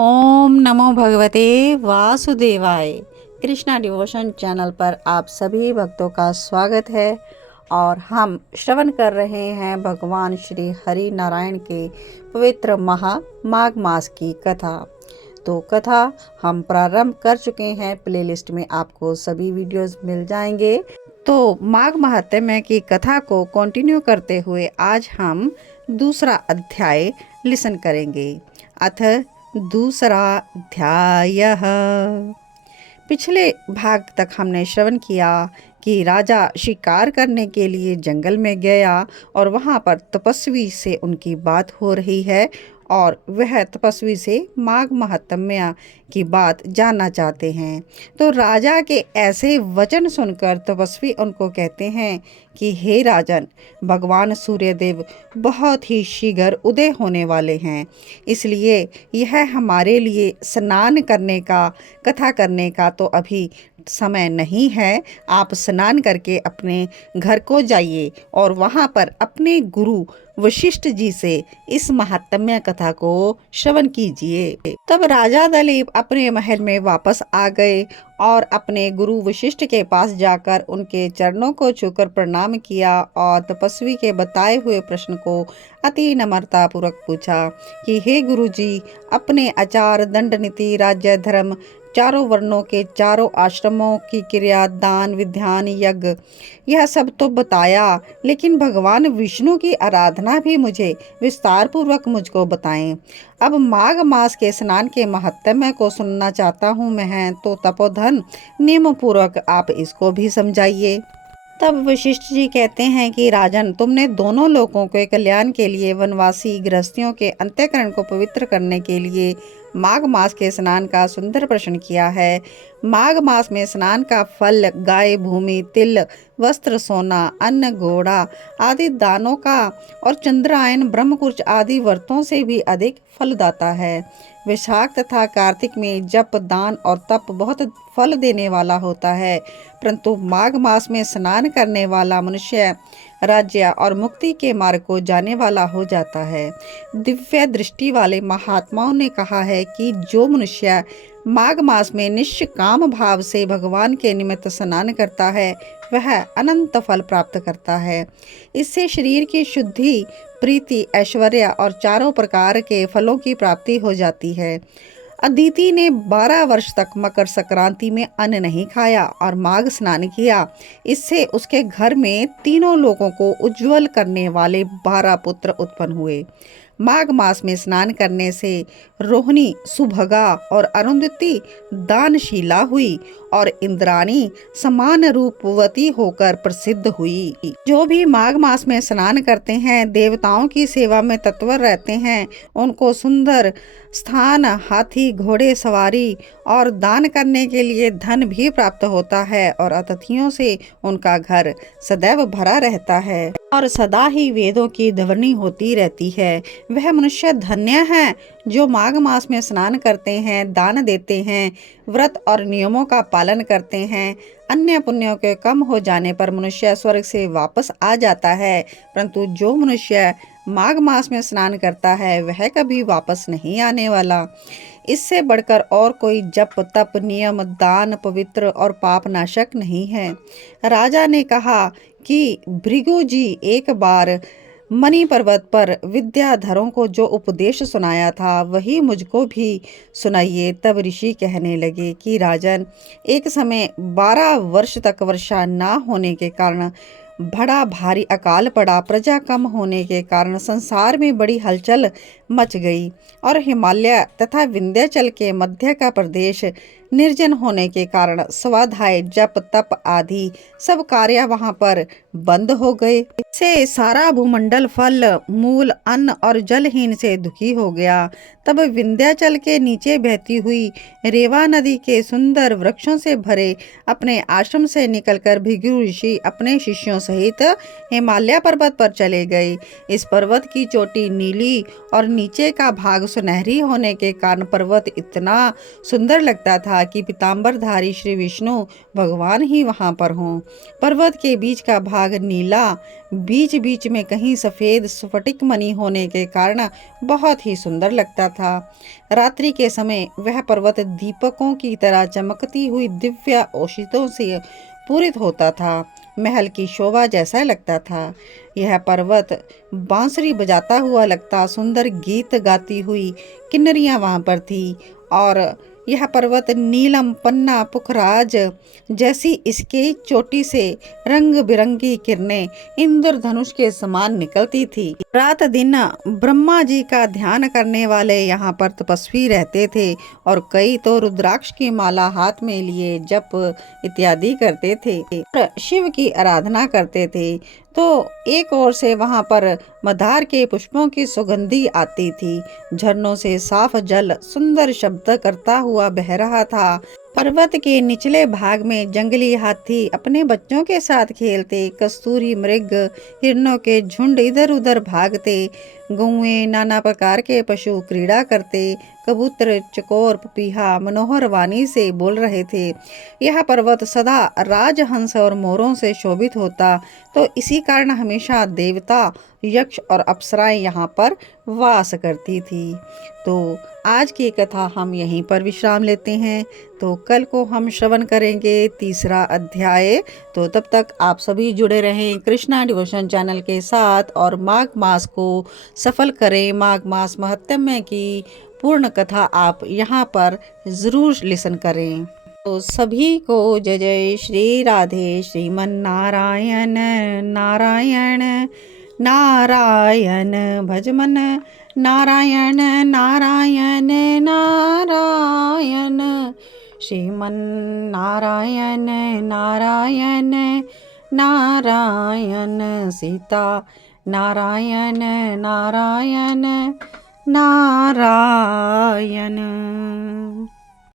ओम नमो भगवते वासुदेवाय। Krishna devotion channel पर आप सभी भक्तों का स्वागत है और हम श्रवण कर रहे हैं भगवान श्री हरि नारायण के पवित्र माघ मास की कथा। तो कथा हम प्रारंभ कर चुके हैं। प्लेलिस्ट में आपको सभी वीडियोस मिल जाएंगे। तो माघ महात्म्य की कथा को कंटिन्यू करते हुए आज हम दूसरा अध्याय लिसन करेंगे। अथ दूसरा अध्याय। पिछले भाग तक हमने श्रवण किया कि राजा शिकार करने के लिए जंगल में गया और वहां पर तपस्वी से उनकी बात हो रही है और वह तपस्वी से माघ महात्म्य की बात जानना चाहते हैं। तो राजा के ऐसे वचन सुनकर तपस्वी उनको कहते हैं कि हे राजन, भगवान सूर्यदेव बहुत ही शीघ्र उदय होने वाले हैं, इसलिए यह हमारे लिए स्नान करने का, कथा करने का तो अभी समय नहीं है। आप स्नान करके अपने घर को जाइए और वहां पर अपने गुरु वशिष्ठ जी से इस महात्म्य कथा को श्रवण कीजिए। तब राजा दलीप अपने महल में वापस आ गए और अपने गुरु वशिष्ठ के पास जाकर उनके चरणों को छूकर प्रणाम किया और तपस्वी के बताए हुए प्रश्न को अति नम्रता पूर्वक पूछा कि हे गुरु जी, अपने आचार, दंड नीति, राज्य, धर्म, चारों वर्णों के चारों आश्रमों की क्रिया, दान, विधान, यज्ञ, यह सब तो बताया, लेकिन भगवान विष्णु की आराधना भी मुझे विस्तार पूर्वक मुझको बताएं। अब माघ मास के स्नान के महत्व को सुनना चाहता हूँ मैं, तो तपोधन नियम पूर्वक आप इसको भी समझाइए। तब वशिष्ठ जी कहते हैं कि राजन, तुमने दोनों लोगों के कल्याण के लिए वनवासी गृहस्थियों के अंतःकरण को पवित्र करने के लिए माघ मास के स्नान का सुंदर प्रश्न किया है। माघ मास में स्नान का फल गाय, भूमि, तिल, वस्त्र, सोना, अन्न, घोड़ा आदि दानों का और चंद्रायन, ब्रह्मकुर्च आदि व्रतों से भी अधिक फलदाता है। वैशाख तथा कार्तिक में जप, दान और तप बहुत फल देने वाला होता है, परंतु माघ मास में स्नान करने वाला मनुष्य राज्य और मुक्ति के मार्ग को जाने वाला हो जाता है। दिव्य दृष्टि वाले महात्माओं ने कहा है कि जो मनुष्य माघ मास में निष्काम भाव से भगवान के निमित्त स्नान करता है वह अनंत फल प्राप्त करता है। इससे शरीर की शुद्धि, प्रीति, ऐश्वर्य और चारों प्रकार के फलों की प्राप्ति हो जाती है। अदिति ने 12 वर्ष तक मकर संक्रांति में अन्न नहीं खाया और माघ स्नान किया। इससे उसके घर में तीनों लोगों को उज्जवल करने वाले 12 पुत्र उत्पन्न हुए। माघ मास में स्नान करने से रोहिणी, सुभगा और अरुंधति दानशीला हुई और इंद्राणी समान रूपवती होकर प्रसिद्ध हुई। जो भी माघ मास में स्नान करते हैं, देवताओं की सेवा में तत्पर रहते हैं, उनको सुंदर स्थान, हाथी, घोड़े सवारी और दान करने के लिए धन भी प्राप्त होता है और अतिथियों से उनका घर सदैव भरा रहता है और सदा ही वेदों की ध्वनि होती रहती है। वह मनुष्य धन्य है जो माघ मास में स्नान करते हैं, दान देते हैं, व्रत और नियमों का पालन करते हैं। अन्य पुण्यों के कम हो जाने पर मनुष्य स्वर्ग से वापस आ जाता है, परंतु जो मनुष्य माघ मास में स्नान करता है वह कभी वापस नहीं आने वाला। इससे बढ़कर और कोई जप, तप, नियम, दान पवित्र और पाप नाशक नहीं है। राजा ने कहा कि भृगु जी, एक बार मणि पर्वत पर विद्याधरों को जो उपदेश सुनाया था वही मुझको भी सुनाइए। तब ऋषि कहने लगे कि राजन, एक समय 12 वर्ष तक वर्षा ना होने के कारण बड़ा भारी अकाल पड़ा। प्रजा कम होने के कारण संसार में बड़ी हलचल मच गई और हिमालय तथा विंध्याचल के मध्य का प्रदेश निर्जन होने के कारण स्वाध्याय, जप, तप आदि सब कार्य वहां पर बंद हो गए। इससे सारा भूमंडल फल, मूल, अन्न और जलहीन से दुखी हो गया। तब विंध्याचल के नीचे बहती हुई रेवा नदी के सुंदर वृक्षों से भरे अपने आश्रम से निकलकर भृगु ऋषि अपने शिष्यों सहित हिमालय पर्वत पर चले गए। इस पर्वत की चोटी नीली और नीचे का भाग सुनहरी होने के कारण पर्वत इतना सुंदर लगता था कि पीतांबरधारी श्री विष्णु भगवान ही वहां पर हों। पर्वत के बीच का भाग नीला, बीच बीच में कहीं सफ़ेद स्फटिक मणि होने के कारण बहुत ही सुंदर लगता था। रात्रि के समय वह पर्वत दीपकों की तरह चमकती हुई दिव्य औषधियों से पूरित होता था, महल की शोभा जैसा लगता था। यह पर्वत बांसुरी बजाता हुआ लगता, सुंदर गीत गाती हुई किन्नरियां वहां पर थी, और यह पर्वत नीलम पन्ना पुखराज जैसी इसकी चोटी से रंग बिरंगी किरणें इंद्रधनुष के समान निकलती थी। रात दिन ब्रह्मा जी का ध्यान करने वाले यहाँ पर तपस्वी रहते थे, और कई तो रुद्राक्ष की माला हाथ में लिए जप इत्यादि करते थे और शिव की आराधना करते थे। तो एक ओर से वहां पर मदार के पुष्पों की सुगंधी आती थी। झरनों से साफ जल सुंदर शब्द करता हुआ बह रहा था। पर्वत के निचले भाग में जंगली हाथी अपने बच्चों के साथ खेलते, कस्तूरी मृग हिरणों के झुंड इधर उधर भागते, गौएं नाना प्रकार के पशु क्रीड़ा करते, कबूतर चकोर पपीहा मनोहर वाणी से बोल रहे थे। यह पर्वत सदा राजहंस और मोरों से शोभित होता, तो इसी कारण हमेशा देवता यक्ष और अप्सराएं यहाँ पर वास करती थी। तो आज की कथा हम यहीं पर विश्राम लेते हैं। तो कल को हम श्रवण करेंगे तीसरा अध्याय। तो तब तक आप सभी जुड़े रहें कृष्णा डिवोशन चैनल के साथ और माघ मास को सफल करें। माघ मास महत्म्य की पूर्ण कथा आप यहाँ पर ज़रूर लिसन करें। तो सभी को जय जय श्री राधे श्रीमन नारायण नारायण नारायण भजमन नारायण नारायण नारायण श्रीमन नारायण नारायण नारायण सीता नारायण नारायण नारायण।